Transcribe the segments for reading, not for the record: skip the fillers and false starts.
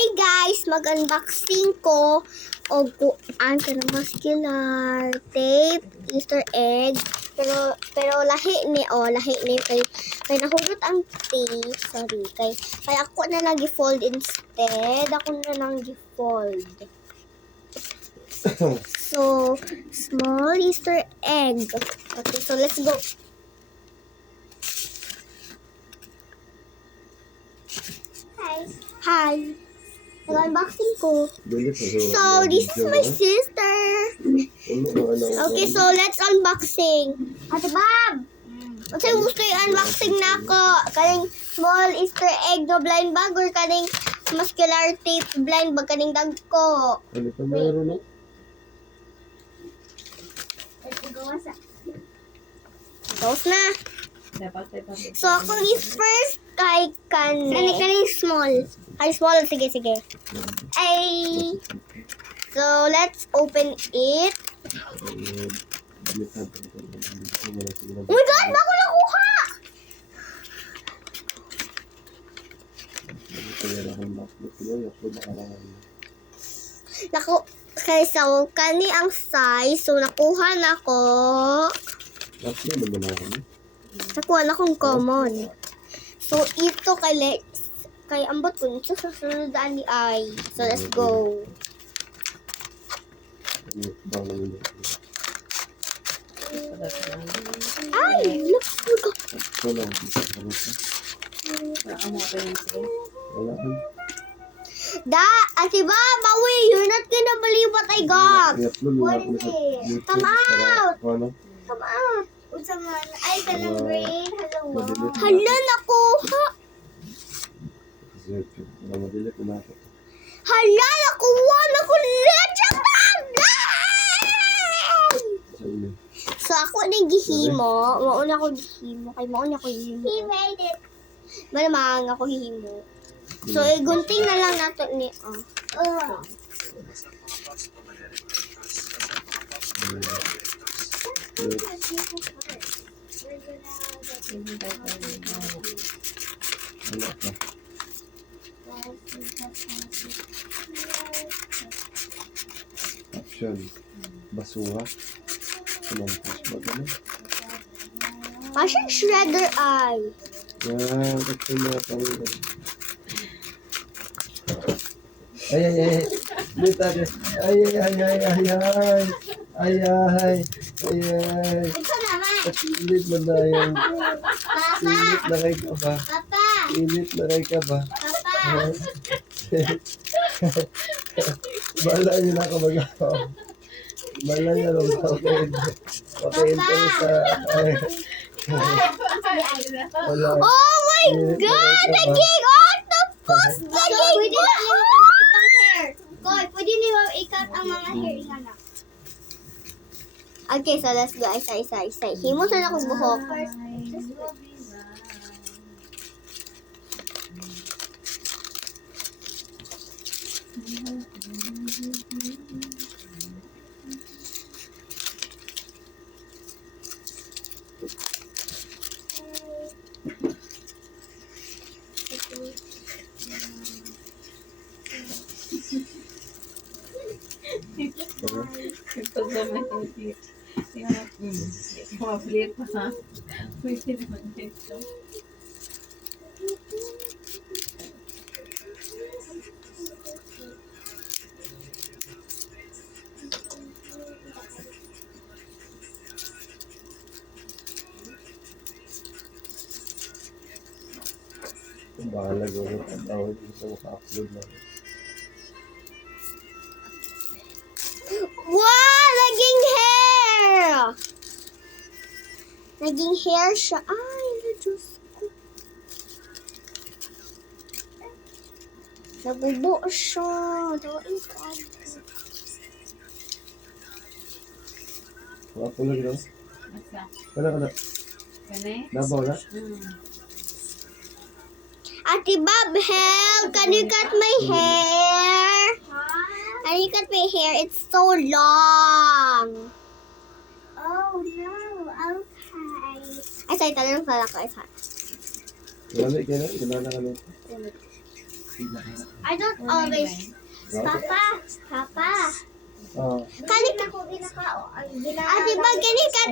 Hi guys! Mag-unboxing ko og kuan ka ng muscular tape, Easter egg. Pero lahi ni kay nahulot ang tape. Sorry kay ako na lang gi-fold instead. Ako na lang gi-fold. So, small Easter egg. Okay, so let's go. Hi. Nag-unboxing ko. So, this is my sister. Okay, so let's unboxing. Ate Bob! Kasi gusto yung unboxing na ako. Kaning small Easter egg na blind bag or kaning muscular tape blind bag kaning dagko. Ano pa mayroon no? Tapos na. So, ako is first kay kaning small. Ay, small. Sige. Ay. So, let's open it. Oh my God! Bago nakuha! Kay so, kani ang size. So, nakuha na ko. Nakuha na kong common. So, ito kay ambot ko nito sa sunodaan ni ay. So, let's go. Ay! Look! Ate Ba, bawi! You're not gonna believe what I got! What is it? Come out! Come out! Ay, kanang green. Hala, nakuha! Hala, nakuha na ko legend bag! So, ako na gihimo. Mauna ko gihimo. Kay mauna ko gihimo. He made it. Malamang ako gihimo. So, gunting na lang nato ni... Option. Basura. Passion shredder eye. Ito na pang... Ay. Dito ate. Ay. Ito naman. Init mo na yung... Papa. Init na kay ka ba? Papa. Init na kay ka ba? Papa. Bahala nyo na ako mag-ako. Bahala nyo na okay sa... Wala. Oh my God! Naging octopus! Naging pwede na itong hair. Goy, pwede niyo ikat ang mga hair. Ihanap. Okay, so let's go. Isa. Himo na akong buhok. Bahala ko ang tawag dito sa upload na. Wow! Naging hair! Naging hair siya. Ay, na-Diyos ko. Nabubo siya. Dawain ko. Wala po lagi daw. Wala. Nabaw na? Ate Bob, help! Can you cut my hair? Can you cut my hair? It's so long. Oh no, okay. Ay, sorry, talagang pala ko. Wala ka na? Wala ka na? I don't always. Papa. Oh. Can you cut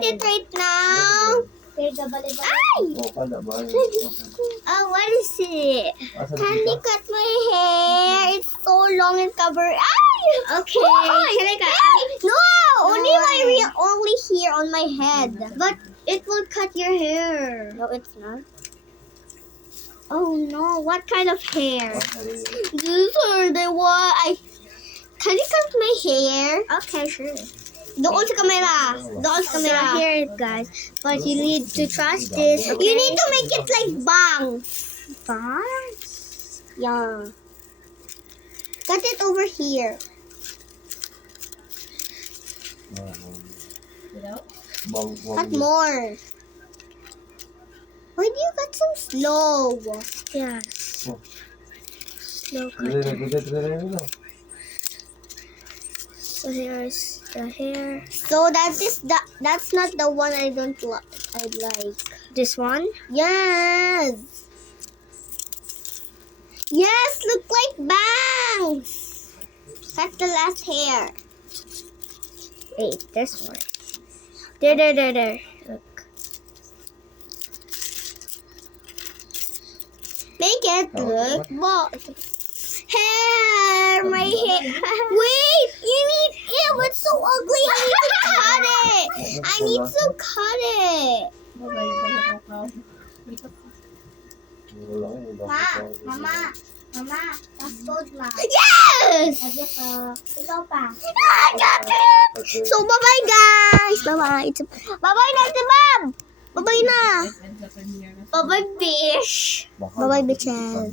it right now? Ay! Oh, pala ba? Oh, what is it? Asa Can you dito? cut my hair? It's so long and covered. Ay! Okay. Can I cut? Ay! No! Only only here on my head. But it will cut your hair. No, it's not. Oh no! What kind of hair? These are the one. Can you cut my hair? Okay, sure. Doon sa camera. Doon sa camera. So here it guys, but you need to trust this. You need to make it like bangs. Bangs? Yeah. Cut it over here. Cut more. Why do you cut so slow? Yes. Oh. Slow Dali, cut. dali, dali, dali. So here's the hair. So that's not the one I don't like. I like. This one? Yes. Yes, look like bangs. Cut the last hair. Wait, this one. There. Look. Make it Oh, look hair. My hair. Wait, you need it. It's so ugly. I need to cut it. I need to cut it. Mama, passport ma. Yes. Ikaw pa. I got it. So bye-bye guys. Bye-bye. Bye-bye na si Bob. Bye-bye na. Bye-bye fish. Baka- Bye-bye bitches.